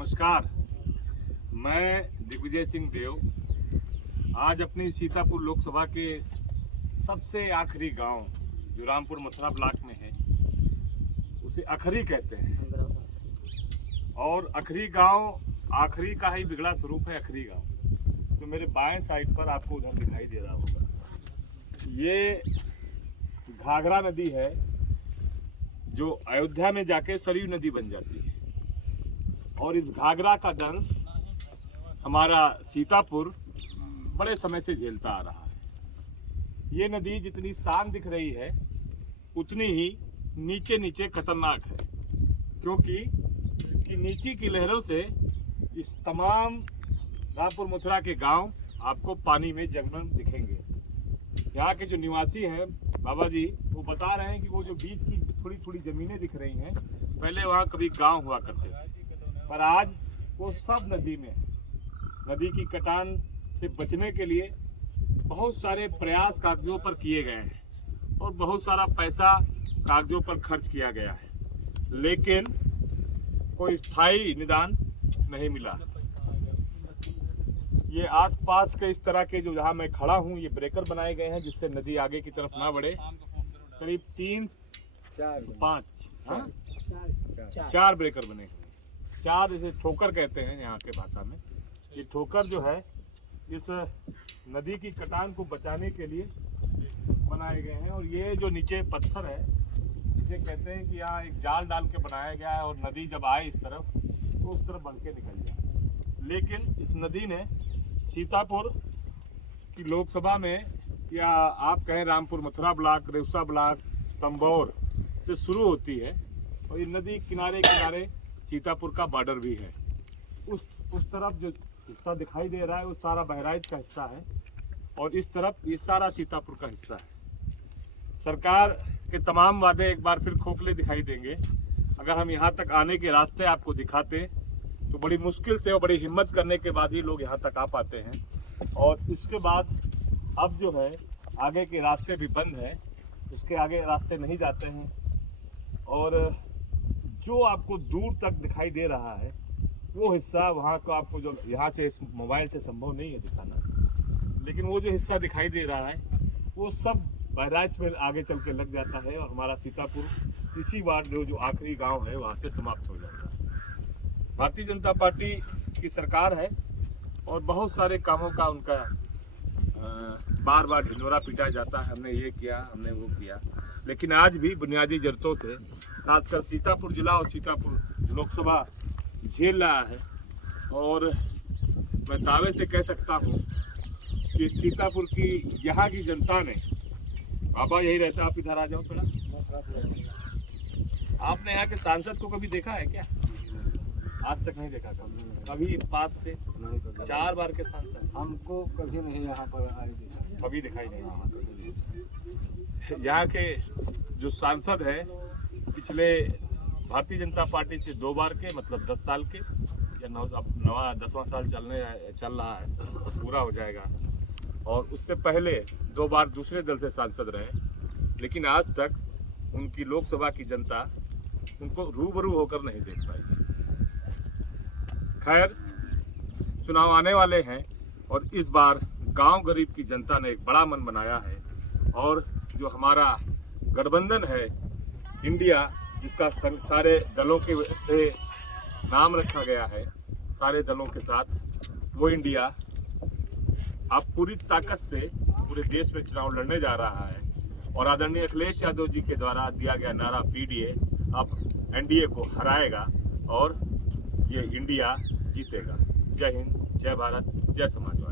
नमस्कार, मैं दिग्विजय सिंह देव आज अपनी सीतापुर लोकसभा के सबसे आखिरी गांव जो रामपुर मथुरा ब्लॉक में है उसे अखरी कहते हैं। और अखरी गांव आखरी का ही बिगड़ा स्वरूप है। अखरी गांव जो मेरे बाएं साइड पर आपको उधर दिखाई दे रहा होगा, ये घाघरा नदी है जो अयोध्या में जाके सरयू नदी बन जाती है। और इस घाघरा का दंश हमारा सीतापुर बड़े समय से झेलता आ रहा है। ये नदी जितनी शांत दिख रही है उतनी ही नीचे नीचे खतरनाक है, क्योंकि इसकी नीचे की लहरों से इस तमाम रामपुर मथुरा के गांव आपको पानी में जगमग दिखेंगे। यहाँ के जो निवासी हैं बाबा जी, वो बता रहे हैं कि वो जो बीच की थोड़ी थोड़ी जमीनें दिख रही हैं, पहले वहाँ कभी गांव हुआ करते थे, पर आज वो सब नदी में। नदी की कटान से बचने के लिए बहुत सारे प्रयास कागजों पर किए गए हैं और बहुत सारा पैसा कागजों पर खर्च किया गया है, लेकिन कोई स्थायी निदान नहीं मिला। ये आसपास के इस तरह के जो जहाँ मैं खड़ा हूँ, ये ब्रेकर बनाए गए हैं जिससे नदी आगे की तरफ ना बढ़े। करीब 4 ब्रेकर बने हैं। 4 इसे ठोकर कहते हैं यहाँ के भाषा में। ये ठोकर जो है इस नदी की कटान को बचाने के लिए बनाए गए हैं। और ये जो नीचे पत्थर है इसे कहते हैं कि यहाँ एक जाल डाल के बनाया गया है, और नदी जब आए इस तरफ तो उस तरफ बन के निकल जाए। लेकिन इस नदी ने सीतापुर की लोकसभा में, या आप कहें रामपुर मथुरा ब्लॉक, रेउसा ब्लॉक, तंबौर से शुरू होती है, और ये नदी किनारे किनारे सीतापुर का बॉर्डर भी है। उस तरफ जो हिस्सा दिखाई दे रहा है वो सारा बहराइच का हिस्सा है, और इस तरफ ये सारा सीतापुर का हिस्सा है। सरकार के तमाम वादे एक बार फिर खोखले दिखाई देंगे। अगर हम यहाँ तक आने के रास्ते आपको दिखाते तो बड़ी मुश्किल से और बड़ी हिम्मत करने के बाद ही लोग यहाँ तक आ पाते हैं। और इसके बाद अब जो है आगे के रास्ते भी बंद है, उसके आगे रास्ते नहीं जाते हैं। और जो आपको दूर तक दिखाई दे रहा है वो हिस्सा, वहाँ को आपको जो यहाँ से इस मोबाइल से संभव नहीं है दिखाना, लेकिन वो जो हिस्सा दिखाई दे रहा है वो सब बहराइच में आगे चल के लग जाता है, और हमारा सीतापुर इसी बार जो आखिरी गांव है वहाँ से समाप्त हो जाता है। भारतीय जनता पार्टी की सरकार है और बहुत सारे कामों का उनका बार बार ढिंढोरा पीटा जाता है, हमने ये किया, हमने वो किया, लेकिन आज भी बुनियादी जरूरतों से खासकर सीतापुर जिला और सीतापुर लोकसभा झेल रहा है। और मैं दावे से कह सकता हूँ कि सीतापुर की यहाँ की जनता ने, बाबा यही रहता, आप इधर आ जाओ थोड़ा। आपने यहाँ के सांसद को कभी देखा है क्या? आज तक नहीं देखा था कभी पास से? 4 बार के सांसद हमको कभी नहीं यहाँ पर आए देखा, कभी दिखाई नहीं। यहाँ के जो सांसद है पिछले भारतीय जनता पार्टी से 2 बार के, मतलब 10 साल के, या 10वां साल चल रहा है, पूरा हो जाएगा। और उससे पहले 2 बार दूसरे दल से सांसद रहे, लेकिन आज तक उनकी लोकसभा की जनता उनको रूबरू होकर नहीं देख पाई। खैर, चुनाव आने वाले हैं और इस बार गांव गरीब की जनता ने एक बड़ा मन बनाया है, और जो हमारा गठबंधन है इंडिया, जिसका सारे दलों के से नाम रखा गया है, सारे दलों के साथ, वो इंडिया अब पूरी ताकत से पूरे देश में चुनाव लड़ने जा रहा है। और आदरणीय अखिलेश यादव जी के द्वारा दिया गया नारा पीडीए अब एनडीए को हराएगा और ये इंडिया जीतेगा। जय हिंद, जय भारत, जय समाजवादी।